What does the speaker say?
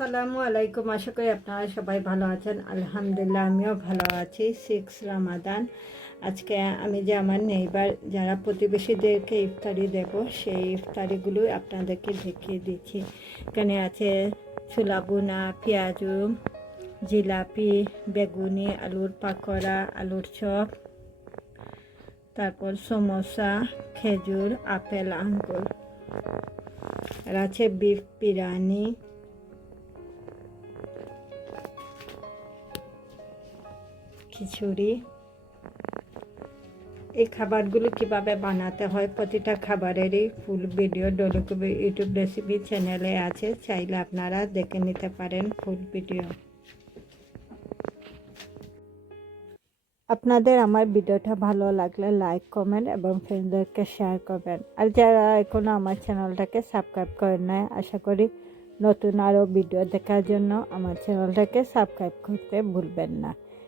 আসসালামু আলাইকুম। আশা করি আপনারা সবাই ভালো আছেন। আলহামদুলিল্লাহ, আমিও ভালো আছি। সিক্স রামাদান। আজকে আমি যে আমার নেইবার, যারা প্রতিবেশীদেরকে ইফতারি দেব, সেই ইফতারিগুলো আপনাদেরকে দেখিয়ে দিচ্ছি। এখানে আছে ছোলা বোনা পেঁয়াজু, জিলাপি, বেগুনি, আলুর পাকোড়া, আলুর চপ, তারপর সমোসা, খেজুর, আপেল, আঙ্গুর। আর আছে বিফ, বিরিয়ানি খিচুড়ি। এই খাবারগুলো কীভাবে বানাতে হয় প্রতিটা খাবারেরই ফুল ভিডিও ডলকবি ইউটিউব রেসিপি চ্যানেলে আছে, চাইলে আপনারা দেখে নিতে পারেন ফুল ভিডিও আপনাদের আমার ভিডিওটা ভালো লাগলে লাইক কমেন্ট এবং ফ্রেন্ডদেরকে শেয়ার করবেন। আর যারা এখনও আমার চ্যানেলটাকে সাবস্ক্রাইব করেন নাই, আশা করি নতুন আরও ভিডিও দেখার জন্য আমার চ্যানেলটাকে সাবস্ক্রাইব করতে ভুলবেন না।